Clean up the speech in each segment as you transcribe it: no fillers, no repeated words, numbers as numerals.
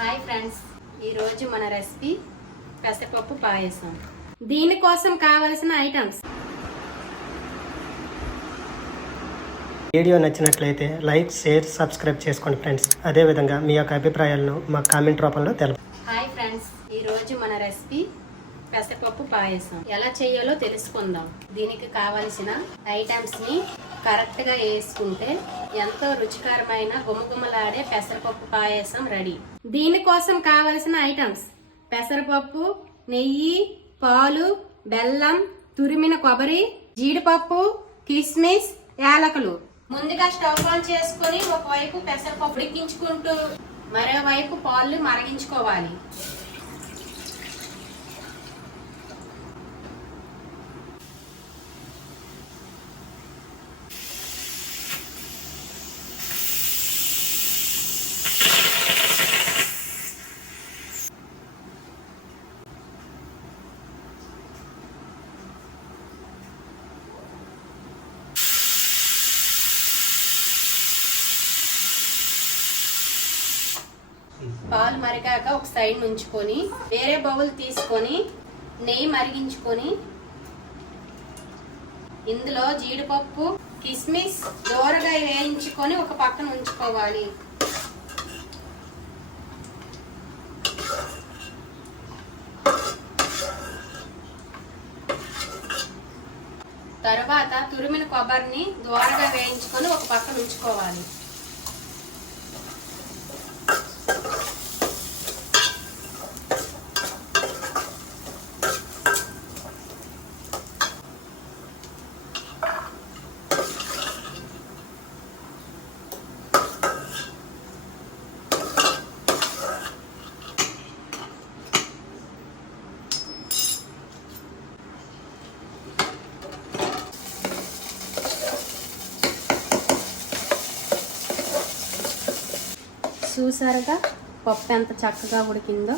Hi friends, ఈరోజు మన recipe పెసరపప్పు పాయసం. దీనికోసం కావలసిన ఐటమ్స్. వీడియో నచ్చినట్లయితే లైక్, షేర్, సబ్స్క్రైబ్ చేసుకోండి ఫ్రెండ్స్. అదేవిధంగా మీ యొక్క అభిప్రాయాలను మా కామెంట్ రూపంలో తెలపండి. హాయ్ ఫ్రెండ్స్, ఈరోజు మన రెసిపీ పెసరపప్పు పాయసం. ఎలా చేయాలో తెలుసుకుందాం. దీనికి కావలసిన ఐటమ్స్ ని కరెక్ట్ గా వేసుకుంటే ఎంతో రుచికరమైన గుమగుమలాడే పెసరపప్పు పాయసం రెడీ. దీనికోసం కావలసిన ఐటమ్స్: పెసరపప్పు, నెయ్యి, పాలు, బెల్లం, తురిమిన కొబ్బరి, జీడిపప్పు, కిస్మిస్, యాలకులు. ముందుగా స్టవ్ ఆన్ చేసుకుని ఒకవైపు పెసరపప్పు ఉడికించుకుంటూ మరోవైపు పాలు మరిగించుకోవాలి. పాలు మరిగాక ఒక సైడ్ ఉంచుకొని వేరే బౌల్ తీసుకొని నెయ్యి మరిగించుకొని ఇందులో జీడిపప్పు, కిస్మిస్ దోరగా వేయించుకొని ఒక పక్కన ఉంచుకోవాలి. తర్వాత తురిమిన కొబ్బరిని దోరగా వేయించుకొని ఒక పక్కన ఉంచుకోవాలి. చూసారుగా పప్పు ఎంత చక్కగా ఉడికిందో.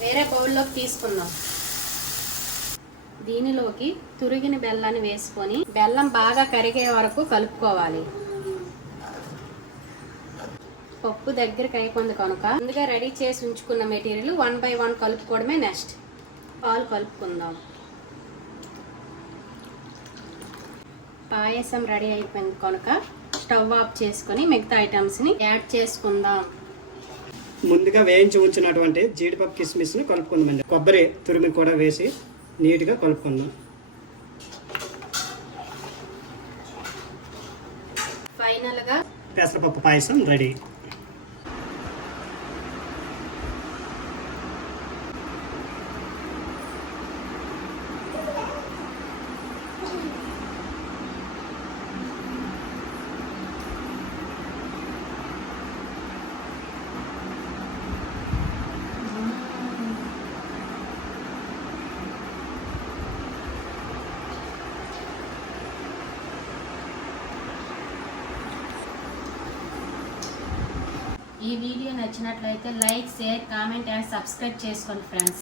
వేరే బౌల్లోకి తీసుకుందాం. దీనిలోకి తురిగిన బెల్లాన్ని వేసుకొని బెల్లం బాగా కరిగే వరకు కలుపుకోవాలి. పప్పు దగ్గరికి అయిపోయింది కనుక ముందుగా రెడీ చేసి ఉంచుకున్న మెటీరియల్ 1 by 1 కలుపుకోవడమే నెక్స్ట్. పాలు కలుపుకుందాం. పాయసం రెడీ అయిపోయింది కనుక స్టవ్ ఆఫ్ చేసుకొని మిగతా ఐటమ్స్ ని యాడ్ చేసుకుందాం. ముందుగా వేయించి ఉంచినటువంటి జీడిపప్పు, కిస్మిస్ ను కలుపుకుందామండి. కొబ్బరి తురిమి కూడా వేసి నీట్గా కలుపుకుందాం. ఫైనల్ గా పెసరపప్పు పాయసం రెడీ. ఈ వీడియో నచ్చినట్లయితే like, share, comment and subscribe చేసుకోండి ఫ్రెండ్స్.